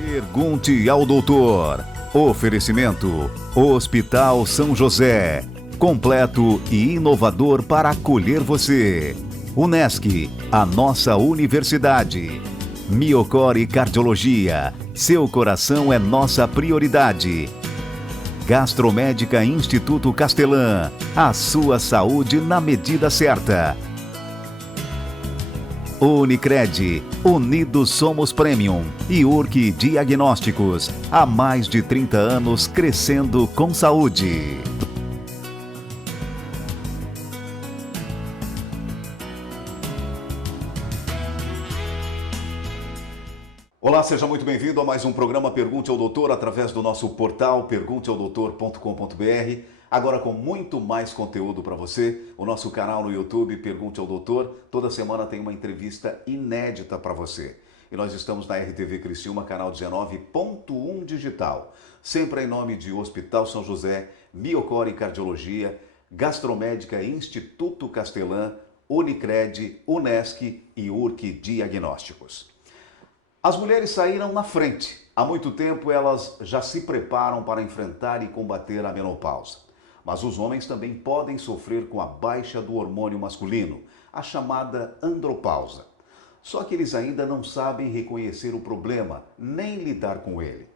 Pergunte ao doutor. Oferecimento: Hospital São José. Completo e inovador para acolher você. Unesc, a nossa universidade. Miocore Cardiologia. Seu coração é nossa prioridade. Gastromédica Instituto Castelã. A sua saúde na medida certa. Unicred, Unidos Somos Premium e URC Diagnósticos, há mais de 30 anos crescendo com saúde. Olá, seja muito bem-vindo a mais um programa Pergunte ao Doutor através do nosso portal pergunteaodoutor.com.br. Agora com muito mais conteúdo para você, o nosso canal no YouTube Pergunte ao Doutor, toda semana tem uma entrevista inédita para você. E nós estamos na RTV Criciúma, canal 19.1 digital, sempre em nome de Hospital São José, Miocore Cardiologia, Gastromédica Instituto Castelã, Unicred, Unesc e URC Diagnósticos. As mulheres saíram na frente. Há muito tempo elas já se preparam para enfrentar e combater a menopausa. Mas os homens também podem sofrer com a baixa do hormônio masculino, a chamada andropausa. Só que eles ainda não sabem reconhecer o problema, nem lidar com ele.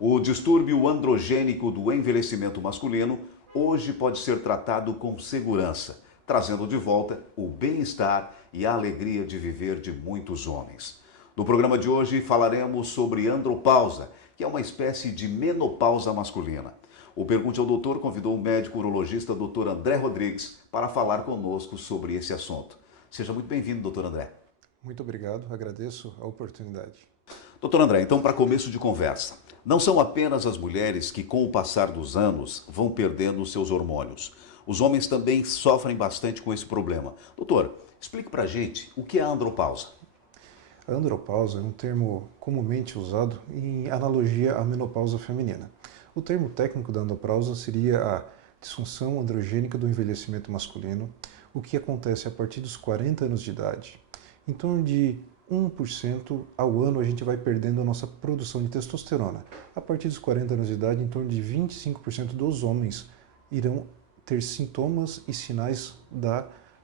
O distúrbio androgênico do envelhecimento masculino hoje pode ser tratado com segurança, trazendo de volta o bem-estar e a alegria de viver de muitos homens. No programa de hoje falaremos sobre andropausa, que é uma espécie de menopausa masculina. O Pergunte ao Doutor convidou o médico urologista Dr. André Rodrigues para falar conosco sobre esse assunto. Seja muito bem-vindo, Dr. André. Muito obrigado, agradeço a oportunidade. Dr. André, então para começo de conversa, não são apenas as mulheres que com o passar dos anos vão perdendo os seus hormônios. Os homens também sofrem bastante com esse problema. Doutor, explique pra gente o que é a andropausa. A andropausa é um termo comumente usado em analogia à menopausa feminina. O termo técnico da andropausa seria a disfunção androgênica do envelhecimento masculino, o que acontece a partir dos 40 anos de idade. Em torno de 1% ao ano a gente vai perdendo a nossa produção de testosterona. A partir dos 40 anos de idade, em torno de 25% dos homens irão ter sintomas e sinais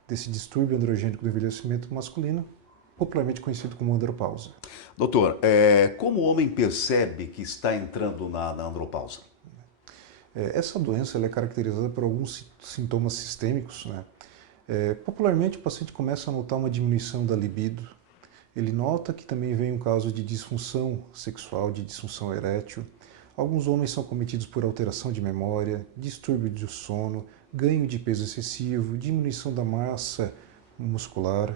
desse distúrbio androgênico do envelhecimento masculino, popularmente conhecido como andropausa. Doutor, como o homem percebe que está entrando na andropausa? Essa doença ela é caracterizada por alguns sintomas sistêmicos, né? Popularmente, o paciente começa a notar uma diminuição da libido. Ele nota que também vem um caso de disfunção sexual, de disfunção erétil. Alguns homens são cometidos por alteração de memória, distúrbio do sono, ganho de peso excessivo, diminuição da massa muscular.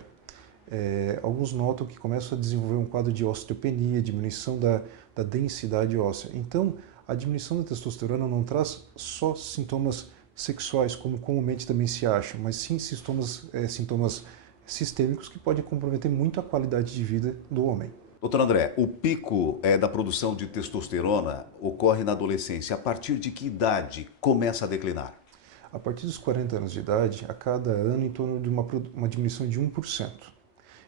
Alguns notam que começam a desenvolver um quadro de osteopenia, diminuição da densidade óssea. Então, a diminuição da testosterona não traz só sintomas sexuais, como comumente também se acha, mas sim sintomas sistêmicos que podem comprometer muito a qualidade de vida do homem. Doutor André, o pico da produção de testosterona ocorre na adolescência. A partir de que idade começa a declinar? A partir dos 40 anos de idade, a cada ano em torno de uma diminuição de 1%.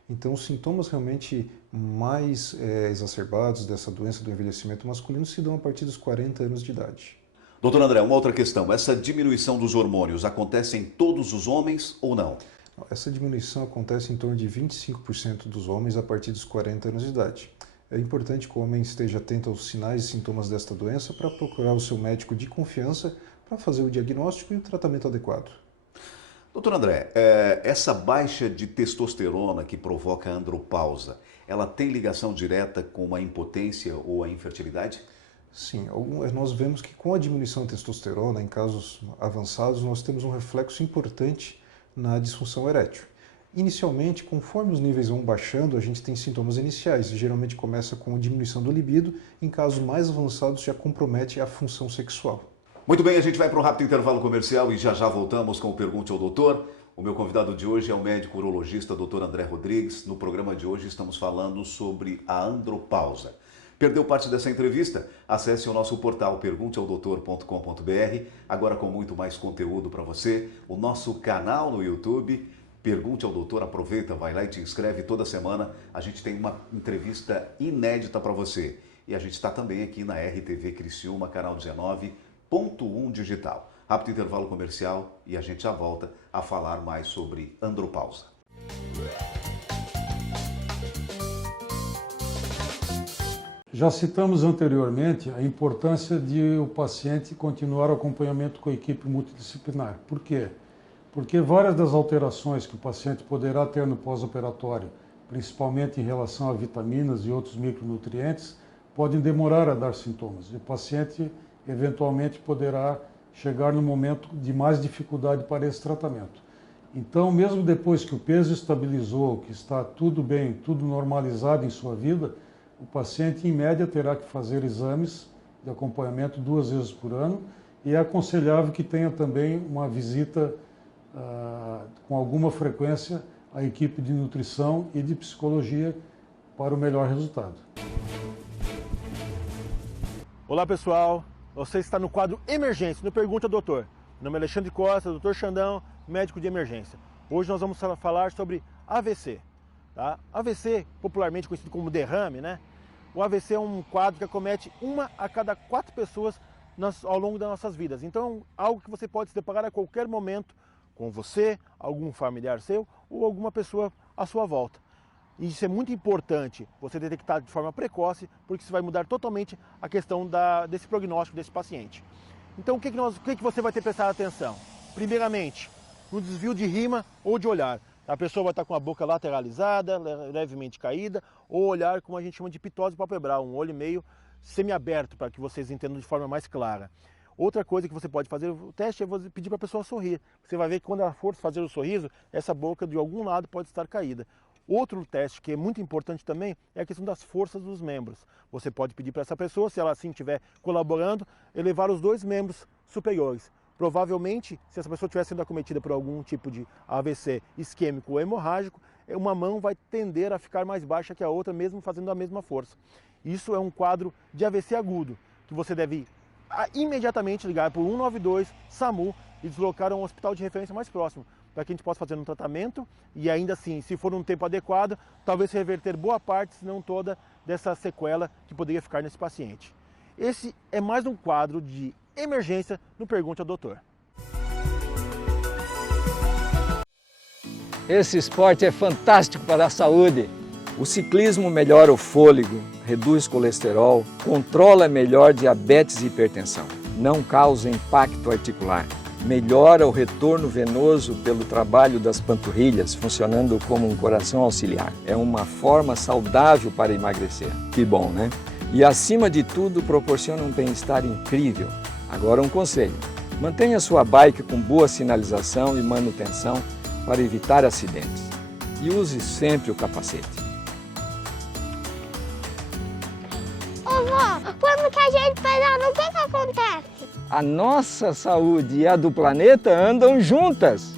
Então, os sintomas realmente mais exacerbados dessa doença do envelhecimento masculino se dão a partir dos 40 anos de idade. Doutor André, uma outra questão. Essa diminuição dos hormônios acontece em todos os homens ou não? Essa diminuição acontece em torno de 25% dos homens a partir dos 40 anos de idade. É importante que o homem esteja atento aos sinais e sintomas desta doença para procurar o seu médico de confiança para fazer o diagnóstico e o tratamento adequado. Doutor André, essa baixa de testosterona que provoca a andropausa, ela tem ligação direta com a impotência ou a infertilidade? Sim, nós vemos que com a diminuição da testosterona, em casos avançados, nós temos um reflexo importante na disfunção erétil. Inicialmente, conforme os níveis vão baixando, a gente tem sintomas iniciais. Geralmente começa com diminuição do libido, em casos mais avançados já compromete a função sexual. Muito bem, a gente vai para um rápido intervalo comercial e já voltamos com o Pergunte ao Doutor. O meu convidado de hoje é o médico urologista Dr. André Rodrigues. No programa de hoje estamos falando sobre a andropausa. Perdeu parte dessa entrevista? Acesse o nosso portal pergunteaodoutor.com.br, agora com muito mais conteúdo para você, o nosso canal no YouTube, Pergunte ao Doutor, aproveita, vai lá e te inscreve toda semana, a gente tem uma entrevista inédita para você. e a gente está também aqui na RTV Criciúma, canal 19.1 digital. Rápido intervalo comercial e a gente já volta a falar mais sobre andropausa. Já citamos anteriormente a importância de o paciente continuar o acompanhamento com a equipe multidisciplinar. Por quê? Porque várias das alterações que o paciente poderá ter no pós-operatório, principalmente em relação a vitaminas e outros micronutrientes, podem demorar a dar sintomas. E o paciente, eventualmente, poderá chegar no momento de mais dificuldade para esse tratamento. Então, mesmo depois que o peso estabilizou, que está tudo bem, tudo normalizado em sua vida, o paciente, em média, terá que fazer exames de acompanhamento 2 vezes por ano e é aconselhável que tenha também uma visita com alguma frequência à equipe de nutrição e de psicologia para o melhor resultado. Olá pessoal, você está no quadro Emergência, no Pergunta ao Doutor. Meu nome é Alexandre Costa, doutor Xandão, médico de emergência. Hoje nós vamos falar sobre AVC. Tá? AVC, popularmente conhecido como derrame, né? O AVC é um quadro que acomete 1 a cada 4 pessoas ao longo das nossas vidas. Então, algo que você pode se deparar a qualquer momento com você, algum familiar seu ou alguma pessoa à sua volta. E isso é muito importante você detectar de forma precoce, porque isso vai mudar totalmente a questão desse prognóstico desse paciente. Então, o que você vai ter que prestar atenção? Primeiramente, no desvio de rima ou de olhar. A pessoa vai estar com a boca lateralizada, levemente caída, ou olhar, como a gente chama de pitose palpebral, um olho meio semiaberto, para que vocês entendam de forma mais clara. Outra coisa que você pode fazer, o teste é você pedir para a pessoa sorrir. Você vai ver que quando ela for fazer o sorriso, essa boca de algum lado pode estar caída. Outro teste que é muito importante também é a questão das forças dos membros. Você pode pedir para essa pessoa, se ela assim estiver colaborando, elevar os 2 membros superiores. Provavelmente, se essa pessoa estiver sendo acometida por algum tipo de AVC isquêmico ou hemorrágico, uma mão vai tender a ficar mais baixa que a outra, mesmo fazendo a mesma força. Isso é um quadro de AVC agudo, que você deve imediatamente ligar por 192, SAMU, e deslocar a um hospital de referência mais próximo, para que a gente possa fazer um tratamento e ainda assim, se for um tempo adequado, talvez reverter boa parte, se não toda, dessa sequela que poderia ficar nesse paciente. Esse é mais um quadro de emergência no Pergunte ao Doutor. Esse esporte é fantástico para a saúde. O ciclismo melhora o fôlego, reduz colesterol, controla melhor diabetes e hipertensão, não causa impacto articular, melhora o retorno venoso pelo trabalho das panturrilhas, funcionando como um coração auxiliar. É uma forma saudável para emagrecer. Que bom, né? E acima de tudo, proporciona um bem-estar incrível. Agora um conselho, mantenha sua bike com boa sinalização e manutenção para evitar acidentes. E use sempre o capacete. Ô vó, quando que a gente pedala, o que acontece? A nossa saúde e a do planeta andam juntas.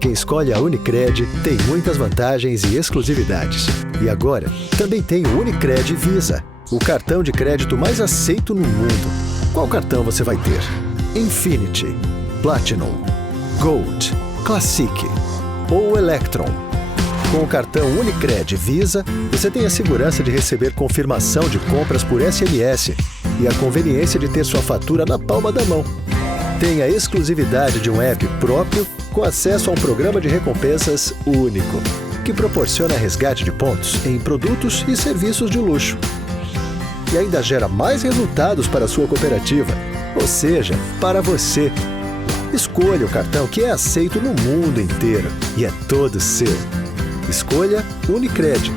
Quem escolhe a Unicred tem muitas vantagens e exclusividades. E agora, também tem o Unicred Visa, o cartão de crédito mais aceito no mundo. Qual cartão você vai ter? Infinity, Platinum, Gold, Classic ou Electron. Com o cartão Unicred Visa, você tem a segurança de receber confirmação de compras por SMS e a conveniência de ter sua fatura na palma da mão. Tem a exclusividade de um app próprio com acesso a um programa de recompensas único, que proporciona resgate de pontos em produtos e serviços de luxo. E ainda gera mais resultados para a sua cooperativa, ou seja, para você. Escolha o cartão que é aceito no mundo inteiro e é todo seu. Escolha Unicred.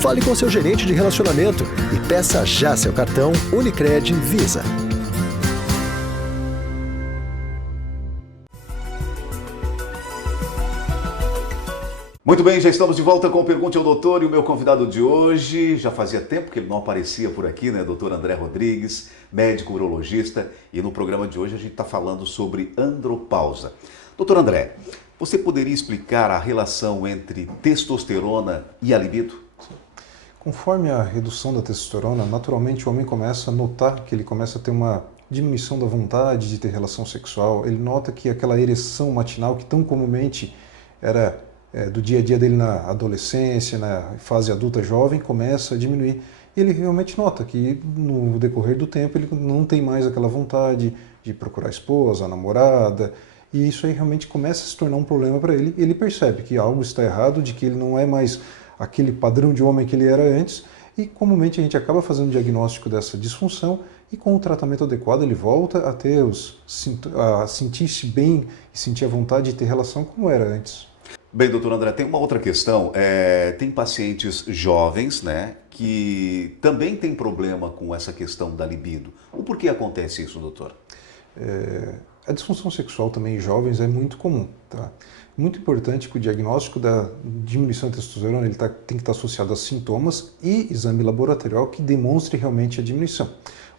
Fale com seu gerente de relacionamento e peça já seu cartão Unicred Visa. Muito bem, já estamos de volta com o Pergunte ao Doutor e o meu convidado de hoje, já fazia tempo que ele não aparecia por aqui, né? Doutor André Rodrigues, médico urologista, e no programa de hoje a gente está falando sobre andropausa. Doutor André, você poderia explicar a relação entre testosterona e a libido? Conforme a redução da testosterona, naturalmente o homem começa a notar que ele começa a ter uma diminuição da vontade de ter relação sexual, ele nota que aquela ereção matinal que tão comumente era do dia a dia dele na adolescência, na fase adulta jovem, começa a diminuir. Ele realmente nota que no decorrer do tempo ele não tem mais aquela vontade de procurar a esposa, a namorada, e isso aí realmente começa a se tornar um problema para ele. Ele percebe que algo está errado, de que ele não é mais aquele padrão de homem que ele era antes, e comumente a gente acaba fazendo o diagnóstico dessa disfunção e com o tratamento adequado ele volta a ter a sentir-se bem e sentir a vontade de ter relação como era antes. Bem, doutor André, tem uma outra questão. Tem pacientes jovens, né, que também têm problema com essa questão da libido. O porquê acontece isso, doutor? A disfunção sexual também em jovens é muito comum. Tá? Muito importante que o diagnóstico da diminuição da testosterona ele tem que estar associado a sintomas e exame laboratorial que demonstre realmente a diminuição.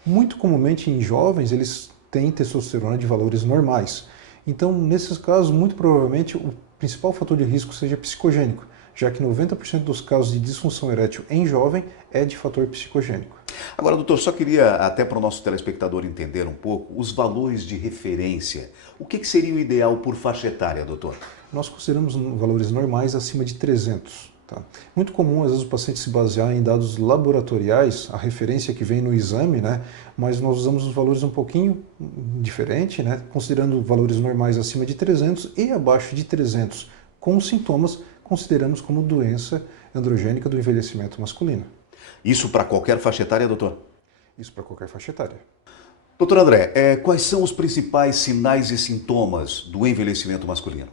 Muito comumente em jovens eles têm testosterona de valores normais. Então, nesses casos, muito provavelmente o principal fator de risco seja psicogênico, já que 90% dos casos de disfunção erétil em jovem é de fator psicogênico. Agora, doutor, só queria, até para o nosso telespectador entender um pouco, os valores de referência. O que seria o ideal por faixa etária, doutor? Nós consideramos valores normais acima de 300. Tá? Muito comum, às vezes, o paciente se basear em dados laboratoriais, a referência que vem no exame, né? Mas nós usamos os valores um pouquinho diferente, né? Considerando valores normais acima de 300 e abaixo de 300 com sintomas, consideramos como doença androgênica do envelhecimento masculino. Isso para qualquer faixa etária, doutor? Isso para qualquer faixa etária. Doutor André, quais são os principais sinais e sintomas do envelhecimento masculino?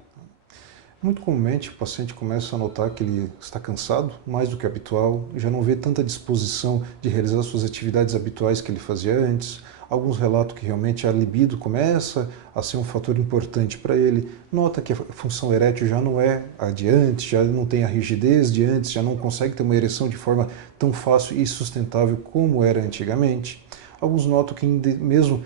Muito comumente o paciente começa a notar que ele está cansado, mais do que habitual, já não vê tanta disposição de realizar suas atividades habituais que ele fazia antes. Alguns relatam que realmente a libido começa a ser um fator importante para ele. Nota que a função erétil já não é a de antes, já não tem a rigidez de antes, já não consegue ter uma ereção de forma tão fácil e sustentável como era antigamente. Alguns notam que mesmo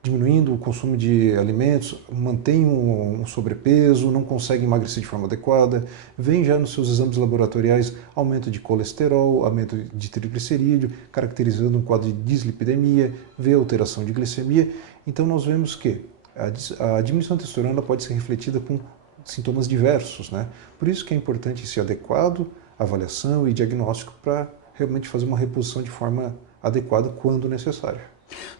diminuindo o consumo de alimentos, mantém um sobrepeso, não consegue emagrecer de forma adequada, vem já nos seus exames laboratoriais aumento de colesterol, aumento de triglicerídeo, caracterizando um quadro de dislipidemia, vê alteração de glicemia. Então nós vemos que a diminuição da testosterona pode ser refletida com sintomas diversos, né? Por isso que é importante ser adequado, avaliação e diagnóstico para realmente fazer uma reposição de forma adequada quando necessário.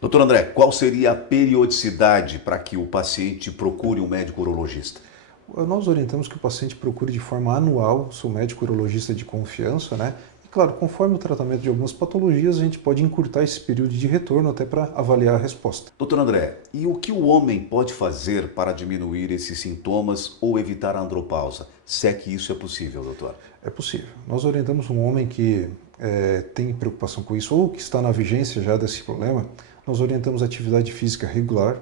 Doutor André, qual seria a periodicidade para que o paciente procure um médico urologista? Nós orientamos que o paciente procure de forma anual seu médico urologista de confiança, né? E claro, conforme o tratamento de algumas patologias, a gente pode encurtar esse período de retorno até para avaliar a resposta. Doutor André, e o que o homem pode fazer para diminuir esses sintomas ou evitar a andropausa? Se é que isso é possível, doutor? É possível. Nós orientamos um homem que tem preocupação com isso ou que está na vigência já desse problema, nós orientamos atividade física regular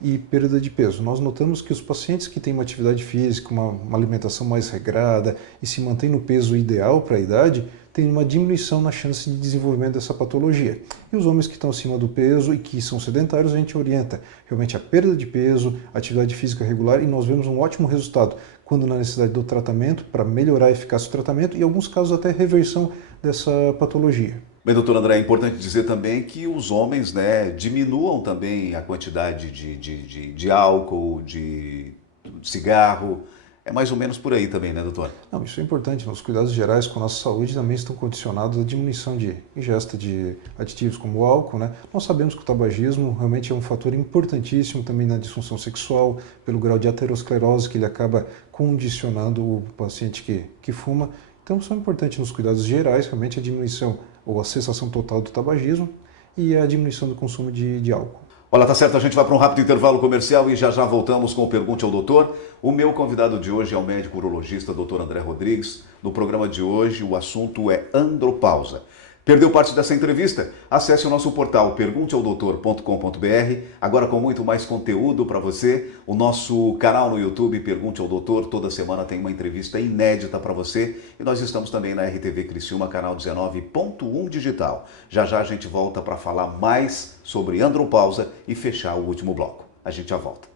e perda de peso. Nós notamos que os pacientes que têm uma atividade física, uma alimentação mais regrada e se mantêm no peso ideal para a idade, tem uma diminuição na chance de desenvolvimento dessa patologia. E os homens que estão acima do peso e que são sedentários, a gente orienta realmente a perda de peso, atividade física regular, e nós vemos um ótimo resultado quando na necessidade do tratamento, para melhorar a eficácia do tratamento e em alguns casos até reversão dessa patologia. Bem, doutor André, é importante dizer também que os homens, né, diminuam também a quantidade de álcool, de cigarro. É mais ou menos por aí também, né, doutor? Não, isso é importante. Os cuidados gerais com a nossa saúde também estão condicionados à diminuição de ingesta de aditivos como o álcool, né? Nós sabemos que o tabagismo realmente é um fator importantíssimo também na disfunção sexual, pelo grau de aterosclerose que ele acaba condicionando o paciente que fuma. Então, são importantes nos cuidados gerais realmente a diminuição ou a cessação total do tabagismo e a diminuição do consumo de álcool. Olha, tá certo, a gente vai para um rápido intervalo comercial e já voltamos com o Pergunte ao Doutor. O meu convidado de hoje é o médico urologista Dr. André Rodrigues. No programa de hoje o assunto é andropausa. Perdeu parte dessa entrevista? Acesse o nosso portal pergunteaodoutor.com.br, agora com muito mais conteúdo para você. O nosso canal no YouTube, Pergunte ao Doutor, toda semana tem uma entrevista inédita para você. E nós estamos também na RTV Criciúma, canal 19.1 digital. Já a gente volta para falar mais sobre andropausa e fechar o último bloco. A gente já volta.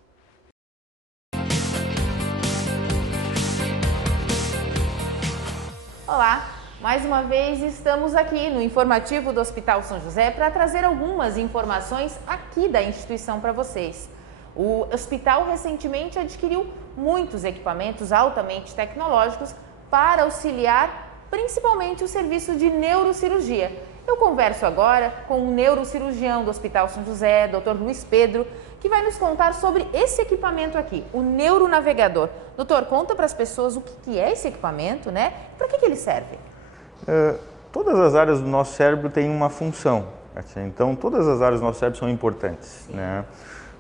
Olá! Mais uma vez estamos aqui no informativo do Hospital São José para trazer algumas informações aqui da instituição para vocês. O hospital recentemente adquiriu muitos equipamentos altamente tecnológicos para auxiliar principalmente o serviço de neurocirurgia. Eu converso agora com o neurocirurgião do Hospital São José, Dr. Luiz Pedro, que vai nos contar sobre esse equipamento aqui, o Neuronavegador. Doutor, conta para as pessoas o que é esse equipamento, né? E para que ele serve? Todas as áreas do nosso cérebro têm uma função, então todas as áreas do nosso cérebro são importantes, né?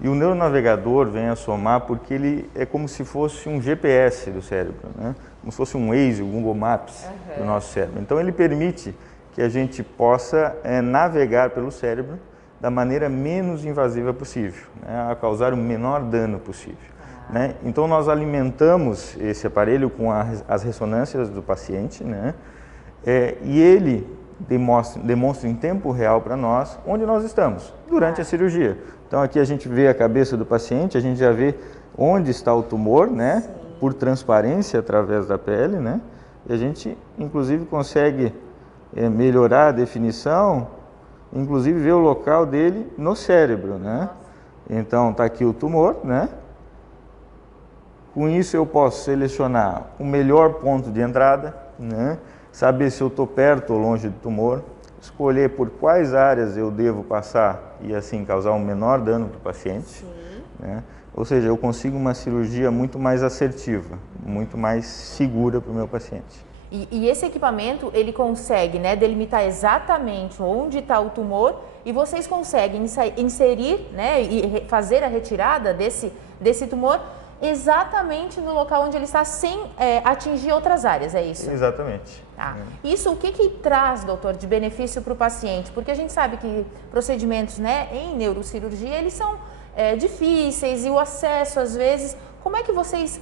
E o neuronavegador vem a somar porque ele é como se fosse um GPS do cérebro, né? Como se fosse um Waze, um Google Maps do nosso cérebro. Então ele permite que a gente possa navegar pelo cérebro da maneira menos invasiva possível, né? A causar o menor dano possível, né? Então nós alimentamos esse aparelho com as ressonâncias do paciente, né? E ele demonstra em tempo real para nós onde nós estamos durante a cirurgia. Então aqui a gente vê a cabeça do paciente, a gente já vê onde está o tumor, né? Por transparência através da pele, né? E a gente inclusive consegue melhorar a definição, inclusive ver o local dele no cérebro, né? Então está aqui o tumor, né? Com isso eu posso selecionar o melhor ponto de entrada, né? Saber se eu estou perto ou longe do tumor, escolher por quais áreas eu devo passar e assim causar um menor dano para o paciente, né? Ou seja, eu consigo uma cirurgia muito mais assertiva, muito mais segura para o meu paciente. E esse equipamento, ele consegue, né, delimitar exatamente onde está o tumor e vocês conseguem inserir, né, e fazer a retirada desse tumor exatamente no local onde ele está, sem atingir outras áreas, é isso? Exatamente. Isso o que traz, doutor, de benefício para o paciente? Porque a gente sabe que procedimentos, né, em neurocirurgia, eles são difíceis e o acesso, às vezes, como é que vocês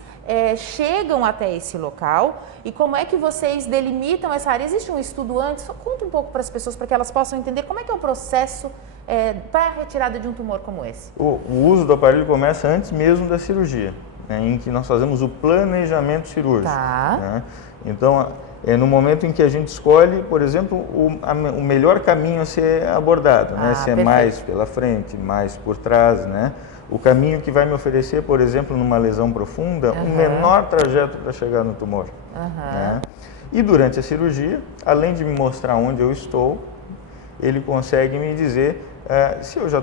chegam até esse local e como é que vocês delimitam essa área? Existe um estudo antes? Só conta um pouco para as pessoas, para que elas possam entender como é que é o processo para a retirada de um tumor como esse. O uso do aparelho começa antes mesmo da cirurgia, né, em que nós fazemos o planejamento cirúrgico. Né? Então, no momento em que a gente escolhe, por exemplo, o melhor caminho a ser abordado, né? Se é mais pela frente, mais por trás, né? O caminho que vai me oferecer, por exemplo, numa lesão profunda, um menor trajeto para chegar no tumor. Né? E durante a cirurgia, além de me mostrar onde eu estou, ele consegue me dizer se eu já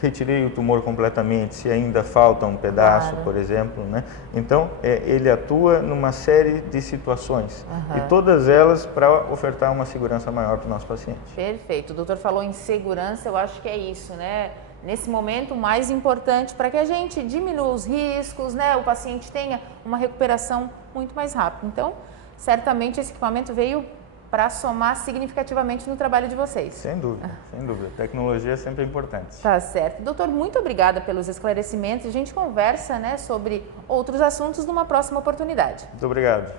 retirei o tumor completamente, se ainda falta um pedaço, por exemplo, né? Então, ele atua numa série de situações e todas elas para ofertar uma segurança maior para o nosso paciente. Perfeito. O doutor falou em segurança, eu acho que é isso, né? Nesse momento, o mais importante para que a gente diminua os riscos, né? O paciente tenha uma recuperação muito mais rápida. Então, certamente esse equipamento veio para somar significativamente no trabalho de vocês. Sem dúvida, sem dúvida. Tecnologia é sempre importante. Tá certo. Doutor, muito obrigada pelos esclarecimentos. A gente conversa, né, sobre outros assuntos numa próxima oportunidade. Muito obrigado.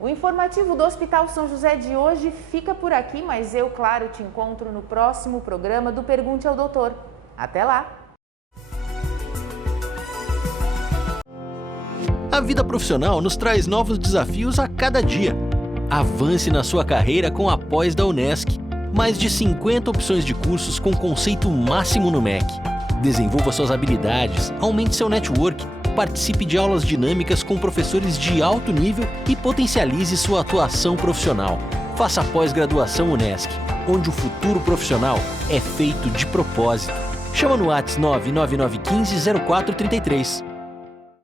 O informativo do Hospital São José de hoje fica por aqui, mas eu, claro, te encontro no próximo programa do Pergunte ao Doutor. Até lá! A vida profissional nos traz novos desafios a cada dia. Avance na sua carreira com a pós da Unesc. Mais de 50 opções de cursos com conceito máximo no MEC. Desenvolva suas habilidades, aumente seu network, participe de aulas dinâmicas com professores de alto nível e potencialize sua atuação profissional. Faça a pós-graduação Unesc, onde o futuro profissional é feito de propósito. Chama no WhatsApp 99915-0433.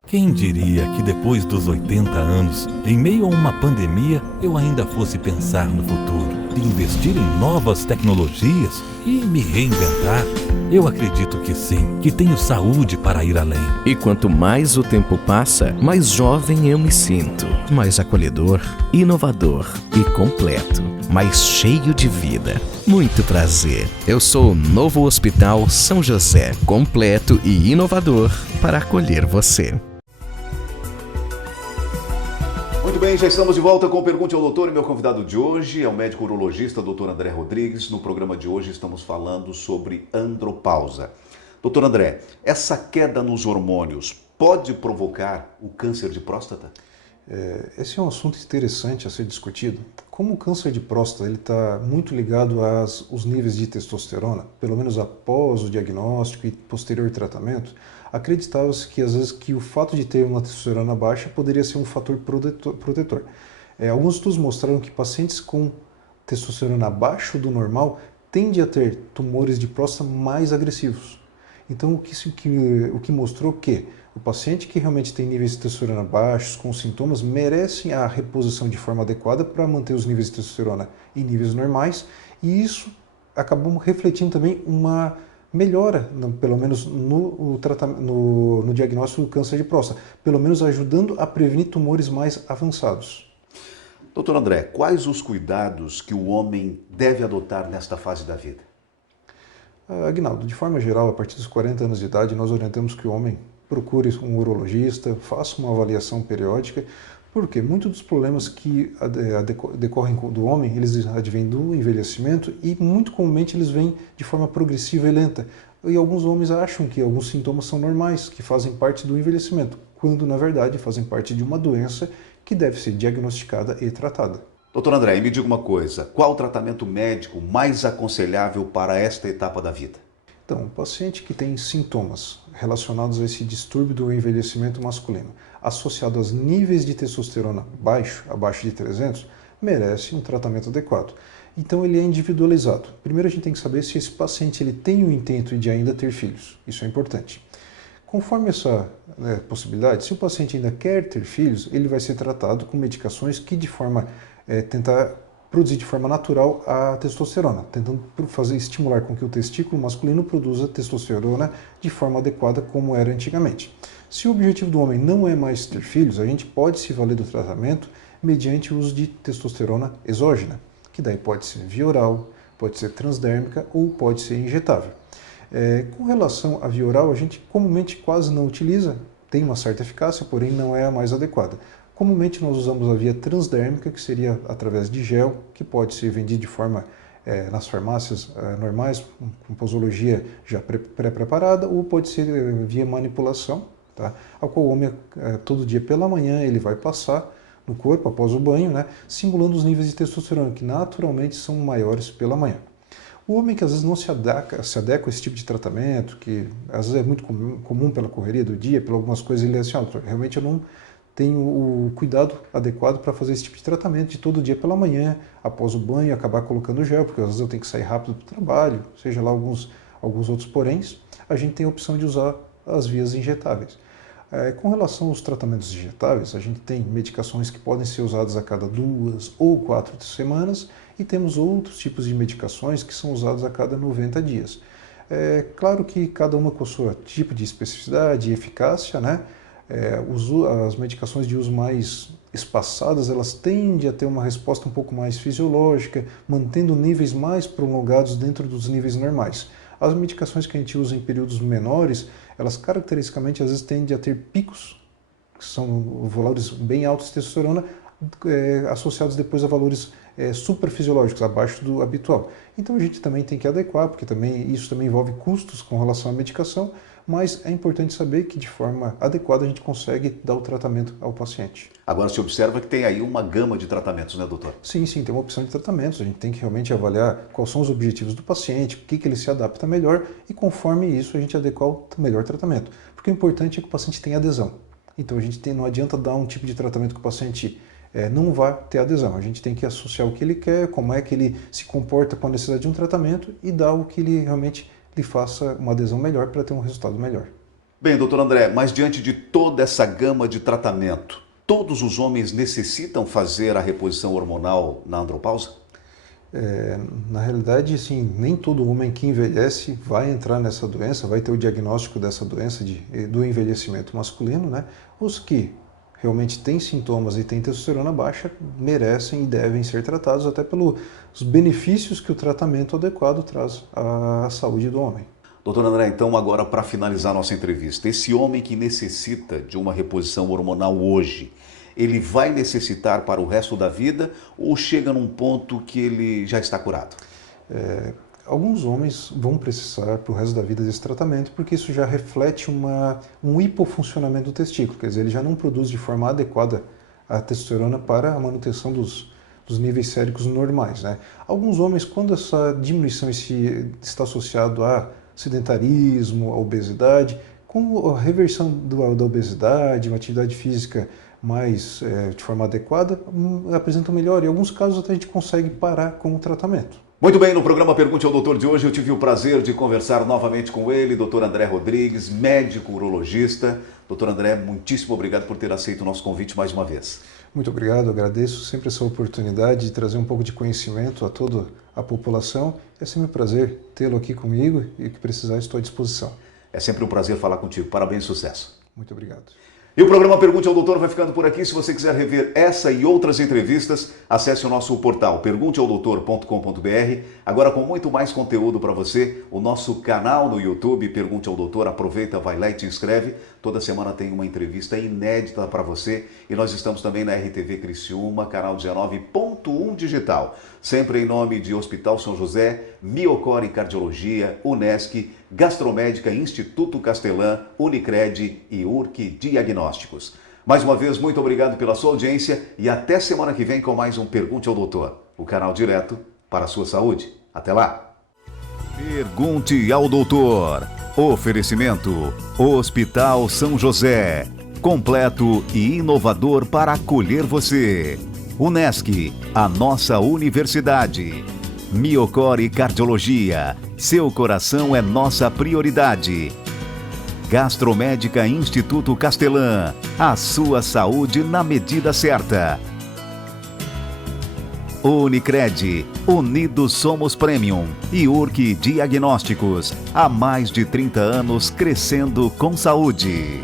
Quem diria que depois dos 80 anos, em meio a uma pandemia, eu ainda fosse pensar no futuro, investir em novas tecnologias e me reinventar? Eu acredito que sim, que tenho saúde para ir além. E quanto mais o tempo passa, mais jovem eu me sinto, mais acolhedor, inovador e completo, mais cheio de vida. Muito prazer. Eu sou o novo Hospital São José, completo e inovador para acolher você. Muito bem, já estamos de volta com o Pergunte ao Doutor e meu convidado de hoje é o médico urologista Dr. André Rodrigues. No programa de hoje estamos falando sobre andropausa. Dr. André, essa queda nos hormônios pode provocar o câncer de próstata? Esse é um assunto interessante a ser discutido. Como o câncer de próstata está muito ligado aos níveis de testosterona, pelo menos após o diagnóstico e posterior tratamento, acreditava-se que às vezes que o fato de ter uma testosterona baixa poderia ser um fator protetor. Alguns estudos mostraram que pacientes com testosterona abaixo do normal tendem a ter tumores de próstata mais agressivos. Então, o que mostrou que o paciente que realmente tem níveis de testosterona baixos, com sintomas, merecem a reposição de forma adequada para manter os níveis de testosterona em níveis normais, e isso acabou refletindo também uma melhora, pelo menos no diagnóstico do câncer de próstata, pelo menos ajudando a prevenir tumores mais avançados. Doutor André, quais os cuidados que o homem deve adotar nesta fase da vida? Aguinaldo, de forma geral, a partir dos 40 anos de idade, nós orientamos que o homem procure um urologista, faça uma avaliação periódica, porque muitos dos problemas que decorrem do homem, eles advêm do envelhecimento e muito comumente eles vêm de forma progressiva e lenta. E alguns homens acham que alguns sintomas são normais, que fazem parte do envelhecimento, quando na verdade fazem parte de uma doença que deve ser diagnosticada e tratada. Doutor André, me diga uma coisa, qual o tratamento médico mais aconselhável para esta etapa da vida? Então, o paciente que tem sintomas relacionados a esse distúrbio do envelhecimento masculino, associado aos níveis de testosterona abaixo de 300, merece um tratamento adequado. Então, ele é individualizado. Primeiro, a gente tem que saber se esse paciente ele tem o intento de ainda ter filhos. Isso é importante. Conforme essa possibilidade, se o paciente ainda quer ter filhos, ele vai ser tratado com medicações que tentar produzir de forma natural a testosterona, tentando estimular com que o testículo masculino produza testosterona de forma adequada como era antigamente. Se o objetivo do homem não é mais ter filhos, a gente pode se valer do tratamento mediante o uso de testosterona exógena, que daí pode ser via oral, pode ser transdérmica ou pode ser injetável. Com relação à via oral, a gente comumente quase não utiliza, tem uma certa eficácia, porém não é a mais adequada. Comumente nós usamos a via transdérmica, que seria através de gel, que pode ser vendido de forma nas farmácias normais, com posologia já pré-preparada, ou pode ser via manipulação, tá? Ao qual o homem todo dia pela manhã ele vai passar no corpo após o banho, né, simulando os níveis de testosterona, que naturalmente são maiores pela manhã. O homem que às vezes não se adequa a esse tipo de tratamento, que às vezes é muito comum pela correria do dia, por algumas coisas, ele é assim, realmente eu não tenho o cuidado adequado para fazer esse tipo de tratamento de todo dia pela manhã, após o banho, acabar colocando gel, porque às vezes eu tenho que sair rápido do trabalho, seja lá alguns outros poréns, a gente tem a opção de usar as vias injetáveis. Com relação aos tratamentos injetáveis, a gente tem medicações que podem ser usadas a cada 2 ou 4 semanas e temos outros tipos de medicações que são usadas a cada 90 dias. Claro que cada uma com o seu tipo de especificidade e eficácia, né? As medicações de uso mais espaçadas, elas tendem a ter uma resposta um pouco mais fisiológica, mantendo níveis mais prolongados dentro dos níveis normais. As medicações que a gente usa em períodos menores, elas caracteristicamente às vezes tendem a ter picos, que são valores bem altos de testosterona, associados depois a valores superfisiológicos, abaixo do habitual. Então a gente também tem que adequar, porque isso também envolve custos com relação à medicação, mas é importante saber que de forma adequada a gente consegue dar o tratamento ao paciente. Agora se observa que tem aí uma gama de tratamentos, né, doutor? Sim, tem uma opção de tratamentos. A gente tem que realmente avaliar quais são os objetivos do paciente, o que ele se adapta melhor e conforme isso a gente adequar o melhor tratamento. Porque o importante é que o paciente tenha adesão. Então não adianta dar um tipo de tratamento que o paciente não vai ter adesão. A gente tem que associar o que ele quer, como é que ele se comporta com a necessidade de um tratamento e dar o que ele realmente lhe faça uma adesão melhor para ter um resultado melhor. Bem, doutor André, mas diante de toda essa gama de tratamento, todos os homens necessitam fazer a reposição hormonal na andropausa? Na realidade, sim, nem todo homem que envelhece vai entrar nessa doença, vai ter o diagnóstico dessa doença do envelhecimento masculino, né? Os que realmente têm sintomas e têm testosterona baixa merecem e devem ser tratados até pelos benefícios que o tratamento adequado traz à saúde do homem. Doutor André, então agora para finalizar nossa entrevista, esse homem que necessita de uma reposição hormonal hoje, ele vai necessitar para o resto da vida ou chega num ponto que ele já está curado? Alguns homens vão precisar para o resto da vida desse tratamento porque isso já reflete um hipofuncionamento do testículo, quer dizer, ele já não produz de forma adequada a testosterona para a manutenção dos níveis séricos normais, né? Alguns homens, quando essa diminuição está associado a sedentarismo, a obesidade, com a reversão da obesidade, uma atividade física mais de forma adequada, apresentam melhor. Em alguns casos até a gente consegue parar com o tratamento. Muito bem, no programa Pergunte ao Doutor de hoje eu tive o prazer de conversar novamente com ele, Dr. André Rodrigues, médico urologista. Dr. André, muitíssimo obrigado por ter aceito o nosso convite mais uma vez. Muito obrigado, agradeço sempre essa oportunidade de trazer um pouco de conhecimento a toda a população. É sempre um prazer tê-lo aqui comigo e o que precisar estou à disposição. É sempre um prazer falar contigo. Parabéns e sucesso. Muito obrigado. E o programa Pergunte ao Doutor vai ficando por aqui. Se você quiser rever essa e outras entrevistas, acesse o nosso portal pergunteaodoutor.com.br. Agora com muito mais conteúdo para você, o nosso canal no YouTube, Pergunte ao Doutor. Aproveita, vai lá e te inscreve. Toda semana tem uma entrevista inédita para você. E nós estamos também na RTV Criciúma, canal 19.1 digital. Sempre em nome de Hospital São José, Miocor e Cardiologia, Unesc, Gastromédica, Instituto Castelã, Unicred e URC Diagnósticos. Mais uma vez, muito obrigado pela sua audiência e até semana que vem com mais um Pergunte ao Doutor, o canal direto para a sua saúde. Até lá! Pergunte ao Doutor. Oferecimento: Hospital São José. Completo e inovador para acolher você. Unesc, a nossa universidade. Miocor e Cardiologia. Seu coração é nossa prioridade. Gastromédica Instituto Castelã. A sua saúde na medida certa. Unicred, Unidos Somos Premium e URC Diagnósticos. Há mais de 30 anos crescendo com saúde.